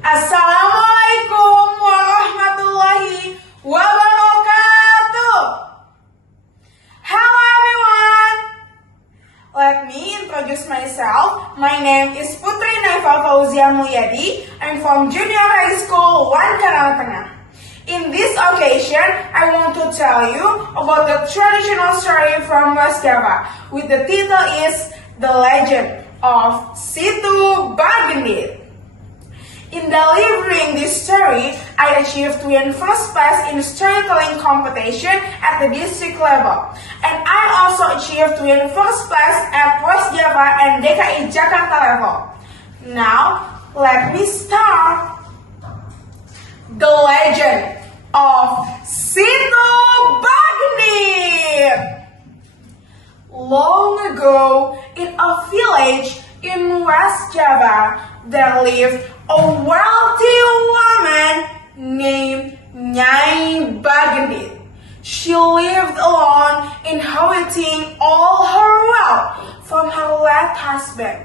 Assalamualaikum warahmatullahi wabarakatuh. Hello everyone. Let me introduce myself. My name is Putri Naifa Fauziah Mulyadi. I'm from Junior High School 1 Karangtengah. In this occasion, I want to tell you about the traditional story from West Java, with the title is The Legend of Situ Bagendit. In delivering this story, I achieved to win first place in storytelling competition at the district level. And I also achieved to win first place at West Java and DKI Jakarta level. Now, let me start. The Legend of Situ Bagendit. Long ago, in a village in West Java, there lived a wealthy woman named Nyai Bagendit. She lived alone, inheriting all her wealth from her late husband.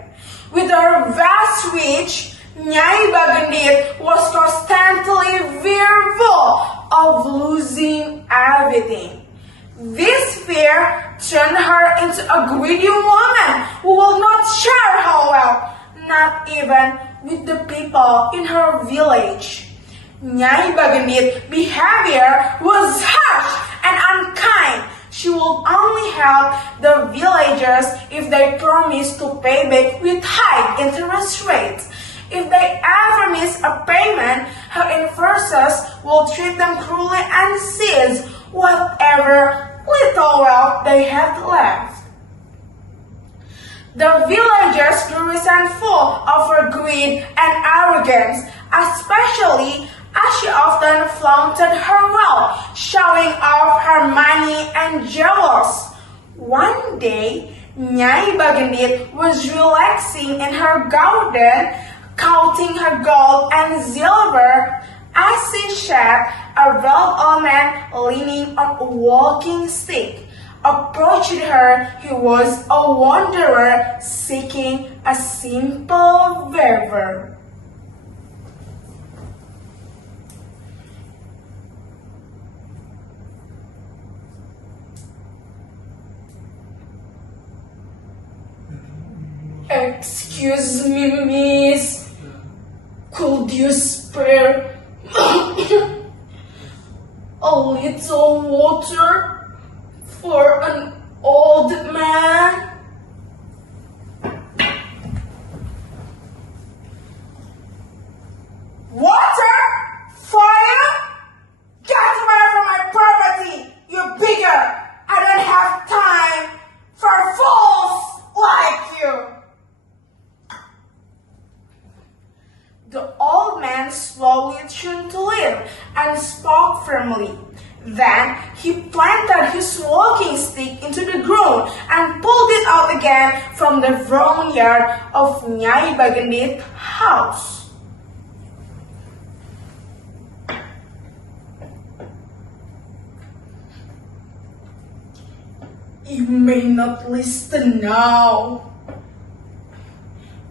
With her vast reach, Nyai Bagendit was constantly fearful of losing everything. This fear turned her into a greedy woman who would not share her wealth, not even with the people in her village. Nyai Bagendit's behavior was harsh and unkind. She would only help the villagers if they promised to pay back with high interest rates. If they ever miss a payment, her enforcers will treat them cruelly and seize whatever little wealth they had left. The villagers grew resentful of her greed and arrogance, especially as she often flaunted her wealth, showing off her money and jewels. One day, Nyai Bagendit was relaxing in her garden, counting her gold and silver, as she sat a veiled old man leaning on a walking stick. Approaching her, he was a wanderer seeking a simple favor. Excuse me, miss. Could you spare a little water for an old man? Water? Fire? Get away from my property, you bigger! I don't have time for fools like you! The old man slowly turned to leave and spoke firmly. Then he planted his walking stick into the ground and pulled it out again from the front yard of Nyai Bagendit's house. You may not listen now,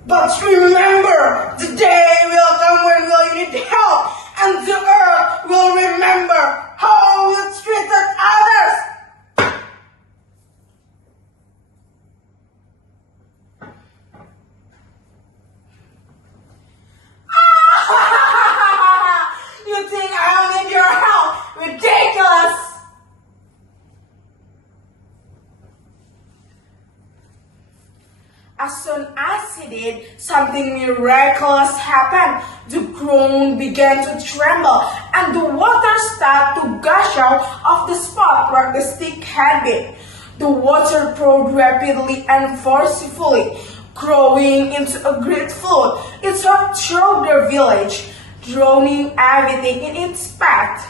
but remember, the day will come when you need help, and the earth will remember how you treated others. You think I don't need your help? Ridiculous! As soon as he did, something miraculous happened. The ground began to tremble, and the water started to gush out of the spot where the stick had been. The water poured rapidly and forcefully, growing into a great flood. It swept through the village, drowning everything in its path.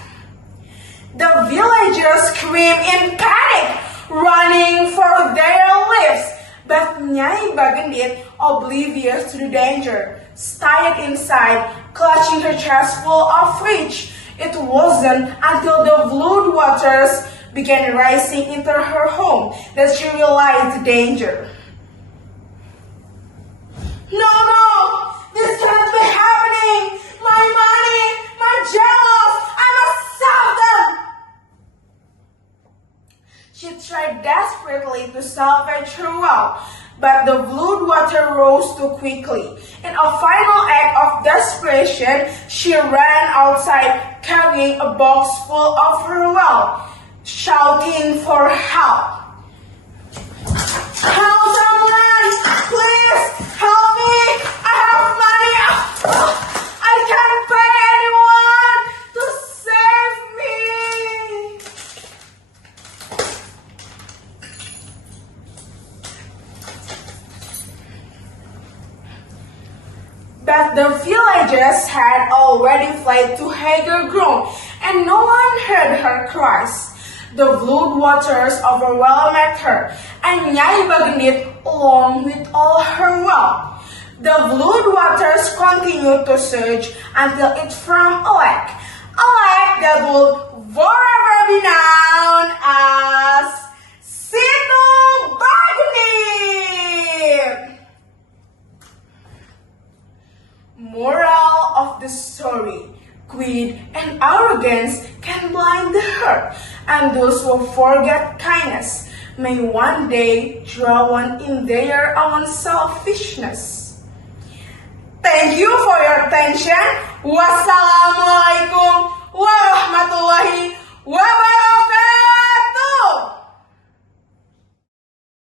The villagers screamed in panic, running for their lives. But Nyai Bagendit, oblivious to the danger, stayed inside, clutching her chest full of rage. It wasn't until the flood waters began rising into her home that she realized the danger. No, this can't be happening! my money, my jewels, I must sell them! She tried desperately to salvage her wealth, but the blood water rose too quickly. In a final act of desperation, she ran outside carrying a box full of her wealth, shouting for help. Help someone! Please help me! I have money! I can't pay anyone to save me! But the villagers had already fled to higher ground, and no one heard her cries. The blood waters overwhelmed her, and Nyai Bagendit along with all her wealth. The blood waters continued to surge until it formed a lake that would forever be known as Situ Bagendit. Moral of the story: greed and arrogance can blind the heart, and those who forget kindness may one day drown in their own selfishness. Thank you for your attention. Wassalamualaikum warahmatullahi wabarakatuh.